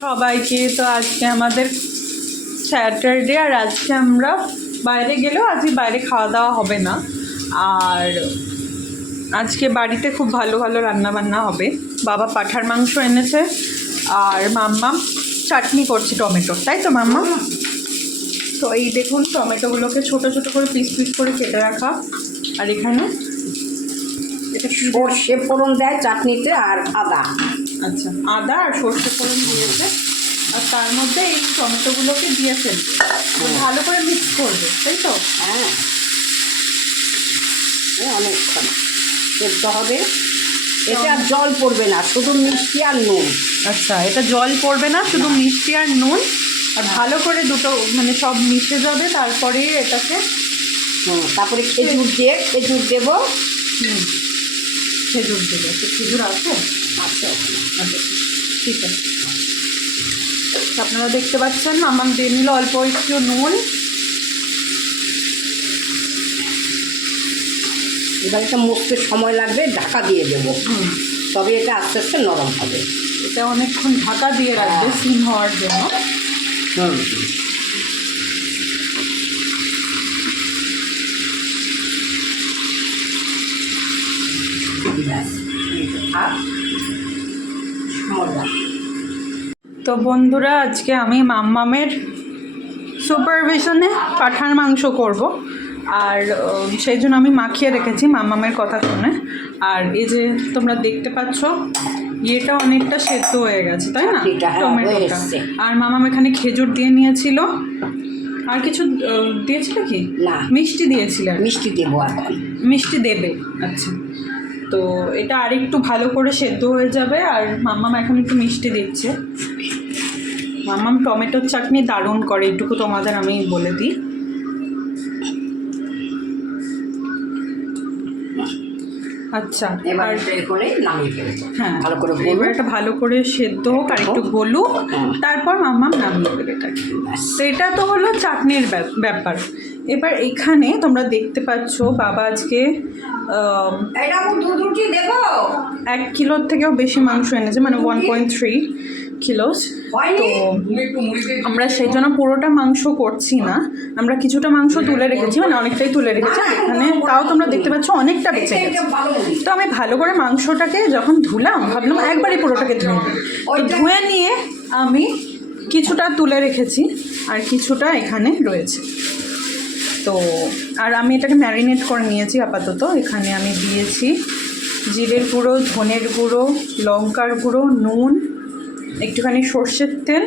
সবাইকে তো আজকে আমাদের স্যাটারডে, আর আজকে আমরা বাইরে গেলেও আজকে বাইরে খাওয়া দাওয়া হবে না। আর আজকে বাড়িতে খুব ভালো ভালো রান্না বান্না হবে। বাবা পাঁঠার মাংস এনেছে আর মাম্মা চাটনি করছে টমেটো, তাই তো মাম্মা? তো এই দেখুন টমেটোগুলোকে ছোট ছোট করে পিস পিস করে কেটে রাখা। আর এখানে এটা সর্ষে ফোড়ন দেয় চাটনিতে আর আদা। আচ্ছা, আদা আর সর্ষে ফোড়ন দিয়েছে, আর তার মধ্যে এই টমেটোগুলোকে দিয়ে ফেলবে, ভালো করে মিক্স করবে, তাই তো? হ্যাঁ, অনেকক্ষণ সেদ্ধ হবে। এটা আর জল পড়বে না, শুধু মিষ্টি আর নুন। আচ্ছা, এটা জল পড়বে না, শুধু মিষ্টি আর নুন, আর ভালো করে দুটো মানে সব মিশে যাবে। তারপরে এটাকে তারপরে খেজুর দিয়ে খেজুর দেবো। খেজুর দেবে। তো খেজুর আছে? আচ্ছা আচ্ছা, ঠিক আছে। আপনারা দেখতে পাচ্ছেন আমার দিয়ে নিল অল্প একটু নুন। এবার এটা মুছতে সময় লাগবে, ঢাকা দিয়ে দেবো, তবে এটা আস্তে আস্তে নরম হবে। এটা অনেকক্ষণ ঢাকা দিয়ে রাখবে সিম হওয়ার জন্য। তো বন্ধুরা, আজকে আমি মাম্মামের সুপারভিশনে পাঁঠার মাংস করব, আর সেই জন্য আমি মাখিয়ে রেখেছি মাম্মামের কথা শুনে। আর এই যে তোমরা দেখতে পাচ্ছ ইয়েটা অনেকটা সেদ্ধ হয়ে গেছে, তাই না? টমেটোটা। আর মাম্মাম এখানে খেজুর দিয়ে নিয়েছিল। আর কিছু দিয়েছিল কি? না, মিষ্টি দিয়েছিল। মিষ্টি দেবো এখন। মিষ্টি দেবে, আচ্ছা। তো এটা আরেকটু ভালো করে সেদ্ধ হয়ে যাবে। আর মাম্মাম এখন একটু মিষ্টি দিচ্ছে। মাম্মাম টমেটোর চাটনি দারুণ করে, এইটুকু তোমাদের আমি বলে দিই। আচ্ছা, এবার হ্যাঁ ভালো করে এবার এটা ভালো করে সেদ্ধ হোক আর একটু গলুক, তারপর মাম্মাম নামিয়ে দেবে এটাকে। তো এটা তো হলো চাটনির ব্যাপার। এবার এখানে তোমরা দেখতে পাচ্ছ বাবা আজকে 1 কিলোর থেকেও বেশি মাংস এনেছে, মানে 1.3 কিলোস। তো আমরা সেই জন্য পুরোটা মাংস করছি না, আমরা কিছুটা মাংস তুলে রেখেছি, মানে অনেকটাই তুলে রেখেছি। আর এখানে তাও তোমরা দেখতে পাচ্ছ অনেকটা বেঁচে গেছে। তো আমি ভালো করে মাংসটাকে যখন ধুলাম ভাবলাম একবারই পুরোটাকে ধুয়ে নিই। তো ধুয়ে নিয়ে আমি কিছুটা তুলে রেখেছি আর কিছুটা এখানে রয়েছে। তো আর আমি এটাকে ম্যারিনেট করে নিয়েছি আপাতত। এখানে আমি দিয়েছি জিরের গুঁড়ো, ধনের গুঁড়ো, লঙ্কার গুঁড়ো, নুন, একটুখানি সর্ষের তেল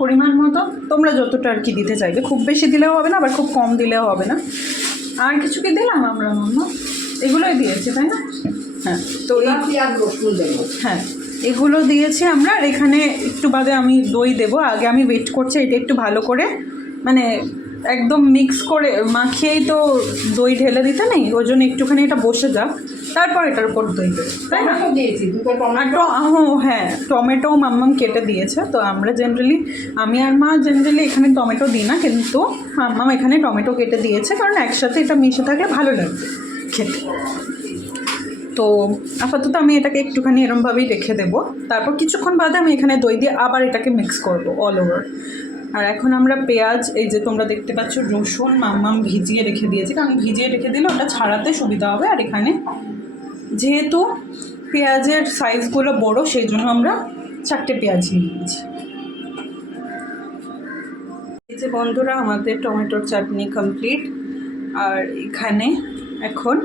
পরিমাণ মতো, তোমরা যতটা আর কি দিতে চাইবে। খুব বেশি দিলেও হবে না, আবার খুব কম দিলেও হবে না। আর কিছু কি দিলাম আমরা মাম্মা? এগুলোই দিয়েছি, তাই না? হ্যাঁ, তো হ্যাঁ এগুলো দিয়েছি আমরা। আর এখানে একটু বাদে আমি দই দেবো। আগে আমি ওয়েট করছি এটা একটু ভালো করে মানে একদম মিক্স করে মাখিয়েই তো দই ঢেলে দিতে নেই, ওই জন্য একটুখানি এটা বসে যাক, তারপর এটার উপর দই দেবে, তাই না? হ্যাঁ, টমেটো মাম্মাম কেটে দিয়েছে। তো আমরা জেনারেলি আমি আর মা জেনারেলি এখানে টমেটো দিই না, কিন্তু মাম্মাম এখানে টমেটো কেটে দিয়েছে, কারণ একসাথে এটা মিশে থাকলে ভালো লাগবে খেতে। তো আপাতত আমি এটাকে একটুখানি এরমভাবেই রেখে দেবো। তারপর কিছুক্ষণ বাদে আমি এখানে দই দিয়ে আবার এটাকে মিক্স করবো অল ওভার। আর এখন আমরা পেঁয়াজ, এই যে তোমরা দেখতে পাচ্ছ রসুন মাম্মাম ভিজিয়ে রেখে দিয়েছি, কারণ ভিজিয়ে রেখে দিলে ওটা ছাড়াতে সুবিধা হবে। আর এখানে যেহেতু পেঁয়াজের সাইজগুলো বড়, সেই জন্য আমরা 4টে পেঁয়াজ নিয়ে নিয়েছি। এই যে বন্ধুরা, আমাদের টমেটোর চাটনি কমপ্লিট। আর এখানে এখন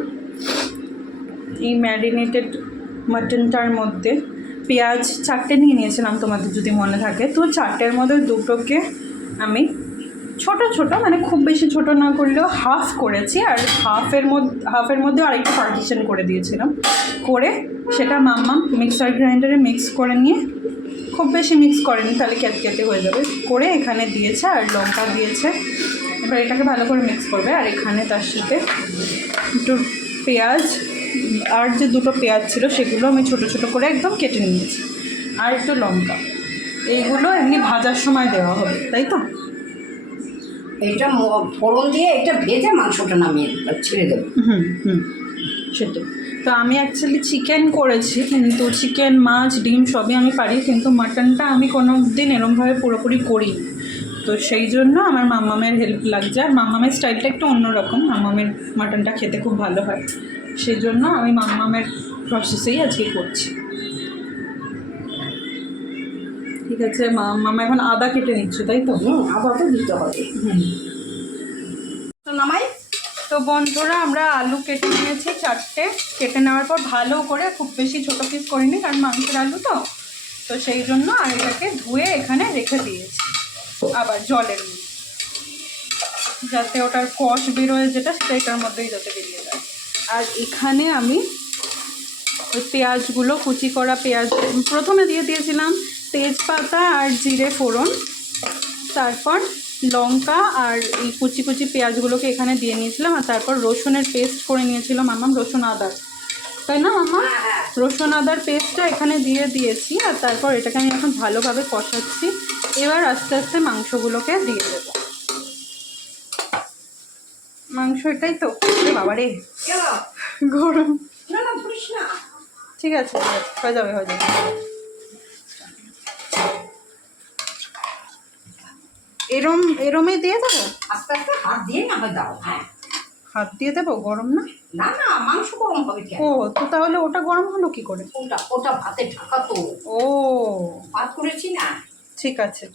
এই ম্যারিনেটেড মাটনটার মধ্যে পেঁয়াজ 4টে নিয়ে নিয়েছিলাম তোমাদের যদি মনে থাকে। তো 4টের মধ্যে 2টোকে আমি ছোট ছোট, মানে খুব বেশি ছোট না করলেও হাফ করেছি। আর হাফের মধ্যে আরেকটু পার্টিশন করে দিয়েছিলাম, করে সেটা মাম্মাম মিক্সার গ্রাইন্ডারে মিক্স করে নিয়ে, খুব বেশি মিক্স করেনি তাহলে ক্যাটক্যাটে হয়ে যাবে, করে এখানে দিয়েছে। আর লঙ্কা দিয়েছে। এবার এটাকে ভালো করে মিক্স করবে। আর এখানে তার সাথে একটু পেঁয়াজ, আর যে 2টো পেঁয়াজ ছিল সেগুলো আমি ছোট ছোট করে একদম কেটে নিয়েছি, আর একটু লঙ্কা। এইগুলো এমনি ভাজার সময় দেওয়া হবে, তাই তো? এটা ফোড়ন দিয়ে এটা ভেজে মাংসটা নামিয়ে ছেড়ে দেবো। সেটাই। তো আমি অ্যাকচুয়ালি চিকেন করেছি, কিন্তু চিকেন, মাছ, ডিম সবই আমি পারি, কিন্তু মাটনটা আমি কোনো দিন এরমভাবে পুরোপুরি করিনি। তো সেই জন্য আমার মাম্মামের হেল্প লাগছে, আর মাম্মামের স্টাইলটা একটু অন্যরকম, মাম্মামের মাটনটা খেতে খুব ভালো হয়, সেই জন্য আমি মাম্মামের প্রসেসেই আজকে করছি। ঠিক আছে, মাম্মা এখন আদা কেটে নিচ্ছে, তাই তো? আদা তো দিতে হবে। তো নামাই। তো বন্ধুরা, আমরা আলু কেটে নিয়েছি 4টে। কেটে নেওয়ার পর ভালো করে, খুব বেশি ছোটো পিস করিনি কারণ মাংসের আলু তো, তো সেই জন্য আর এটাকে ধুয়ে এখানে রেখে দিয়েছি আবার জলের মধ্যে, যাতে ওটার কষ বেরোয় যেটা, সেটা এটার মধ্যেই যাতে বেরিয়ে যায়। আর এখানে আমি ওই পেঁয়াজগুলো, কুচি করা পেঁয়াজ প্রথমে দিয়ে দিয়েছিলাম, তেজপাতা আর জিরে ফোড়ন, তারপর লঙ্কা আর এই কুচি কুচি পেঁয়াজগুলোকে এখানে দিয়ে নিয়েছিলাম, আর তারপর রসুনের পেস্ট করে নিয়েছিলাম মাম্মাম, রসুন আদার, তাই না মাম্মা? রসুন আদার পেস্টটা এখানে দিয়ে দিয়েছি, আর তারপর এটাকে আমি এখন ভালোভাবে কষাচ্ছি। এবার আস্তে আস্তে মাংসগুলোকে দিয়ে দেব। মাংস এটাই তো বাবা রে, গরম। ঠিক আছে, হয়ে যাবে হয়ে যাবে। এরমই দিয়ে দেবো? আস্তে আস্তে হাত দিয়ে না দাও। হ্যাঁ, হাত দিয়ে দেবো? গরম না? না না, মাংস গরম হবে কেন? ও, তো তাহলে ওটা গরম হলো কি করে? ওটা ওটা ভাতে ঢাকা তো। ও, ভাত করেছি না। ঠিক আছে।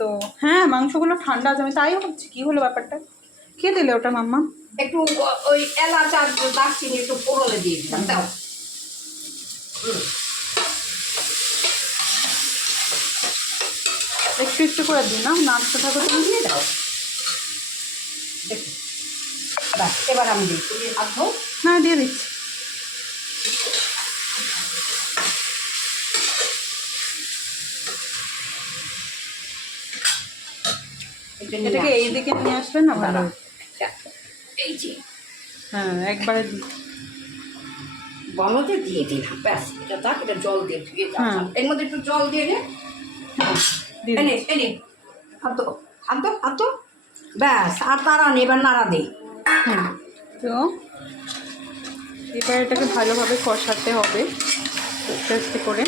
তো হ্যাঁ, মাংসগুলো ঠান্ডা আছে, আমি তাই ভাবছি কী হলো ব্যাপারটা। কে দিলে ওটা মাম্মা? একটু ওই এলাচ আর দারচিনি একটু ফোড়নে দিয়ে দিলাম, দাও। একটু একটু করে দিই না, নাচতে থাকো তুমি। দিয়ে দাও, দেখো। ব্যাস, এবার আমি দিই, তুমি হাত ধো। হ্যাঁ, দিয়ে দিচ্ছি। এটাকে এইদিকে নিয়ে আসলে না ভালো। এই যে, হ্যাঁ, একবারে দিই। বনতে দিয়ে দিলাম, ব্যাস। এটা থাক, এটা জল দিয়ে ধুয়ে দাও। হ্যাঁ। এর মধ্যে একটু জল দিয়ে নে। দিয়ে এনে দিচ্ছি। এনে হাত ধো, হাত ধো, হাত ধো। ব্যাস, আর তারা নেই, এবার নাড়া দে। হুম, তো এবার এটাকে ভালোভাবে কষাতে হবে আস্তে আস্তে করে।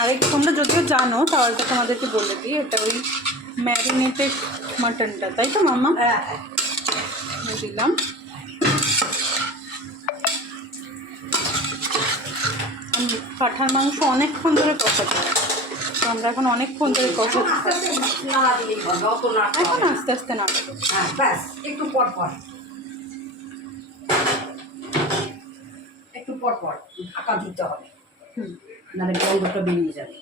আরেক, তোমরা যদিও জানো, তাহলে তো তোমাদেরকে বলে দিই, এটা ওই ম্যারিনেটেড মাটনটা, তাই তো মাম্মা? হ্যাঁ, দিলাম। কাঁঠাল মাংস অনেকক্ষণ ধরে কষাতে হয়, তো আমরা এখন অনেকক্ষণ ধরে কষাচ্ছি। আস্তে আস্তে নাড়া দিলেই হবে, অত নাড়তে এখন হবে না। আস্তে আস্তে নাড়াবো। হ্যাঁ, ব্যাস, একটু পর পর, একটু পর পর ঢাকা দিতে হবে, নাহলে গন্ধটা বেরিয়ে যাবে।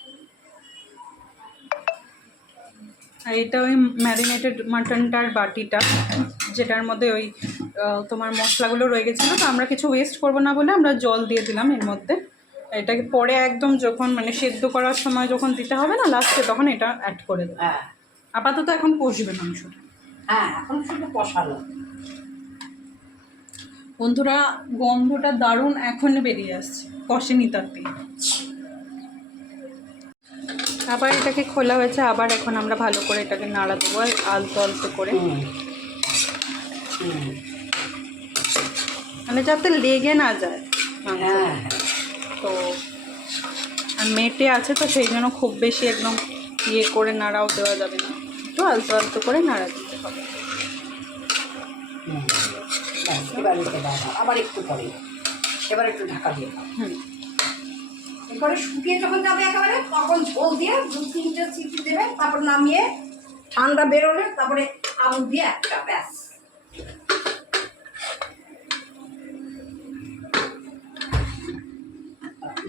আর এটা ওই ম্যারিনেটেড মাটনটার বাটিটা, যেটার মধ্যে ওই তোমার মশলাগুলো রয়ে গেছিলো, তো আমরা কিছু ওয়েস্ট করবো না বলে আমরা জল দিয়ে দিলাম এর মধ্যে। এটাকে পরে একদম যখন মানে সেদ্ধ করার সময় যখন দিতে হবে না লাস্টে, তখন এটা অ্যাড করে দেবো। হ্যাঁ, আপাতত এখন কষবে মাংসটা। হ্যাঁ, এখন শুধু কষানো। বন্ধুরা, গন্ধটা দারুণ এখন বেরিয়ে আসছে, কষেনি তার দিয়ে। আবার এটাকে খোলা হয়েছে, আবার এখন আমরা ভালো করে এটাকে নাড়া দেবো অল্প অল্প করে, মানে যাতে লেগে না যায় মাংস। হ্যাঁ, তো আর মেটে আছে, তো সেই জন্য খুব বেশি একদম ইয়ে করে নাড়াও দেওয়া যাবে না, একটু আলতো আলতো করে নাড়া দিতে হবে। এবার রেখে দাও, আবার একটু পরে, এবার একটু ঢাকা দিয়ে দাও। এরপরে শুকিয়ে যখন যাবে একেবারে, তখন ঝোল দিয়ে 2-3টে সিটি দেবে, তারপর নামিয়ে ঠান্ডা বেরোলে তারপরে আলু দিয়ে একটা, ব্যাস।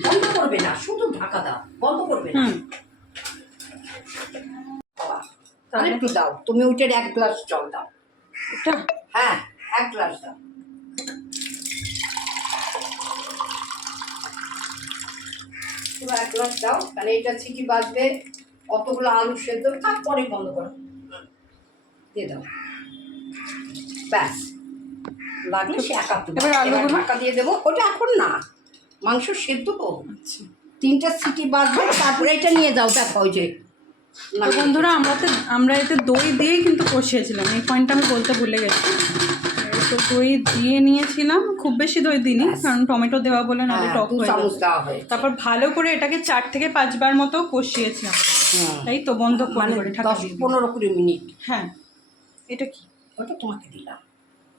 বন্ধ করবে না, শুধু ঢাকা দাও, বন্ধ করবে না। তাহলে একটু দাও, তুমি ওইটার 1 গ্লাস জল দাও। এটা হ্যাঁ, 1 গ্লাস দাও। এবার 1 গ্লাস দাও, তাহলে এটা সিটি বাজবে, অতগুলো আলু সেদ্ধ, তারপরে বন্ধ করো, দিয়ে দাও, ব্যাস। লাগলে সে এবার আলুগুলো ঢাকা দিয়ে দেবো। ওটা এখন না, মাংস সেদ্ধ তো। আচ্ছা, 3টে সিটি বাজবে, তারপরে এটা নিয়ে যাও, দেখো ওই যে তো বন্ধুরা আমরা এতে দই দিয়েই কিন্তু কষিয়েছিলাম, এই পয়েন্টটা আমি বলতে ভুলে গেছি। তো দই দিয়ে নিয়েছিলাম, খুব বেশি দই দিইনি কারণ টমেটো দেওয়া বলে নাহলে টক হয়ে যাবে। তারপর ভালো করে এটাকে 4 থেকে 5 বার মতো কষিয়েছিলাম, তাই তো বন্ধ করে ঢাকা দিয়ে 15-20 মিনিট। হ্যাঁ, এটা কি? ওটা তোমাকে দিলাম।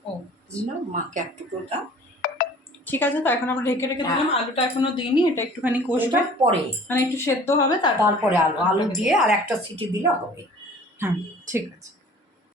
ও দিলাম, মাকে একটু দাও। ঠিক আছে, তো এখন আমরা ঢেকে রেখে দিলাম। আলুটা এখনো দিইনি, এটা একটুখানি কষবে, পরে মানে একটু সেদ্ধ হবে, তারপরে আলু দিয়ে আর একটা সিটি দিলে হবে। হ্যাঁ ঠিক আছে।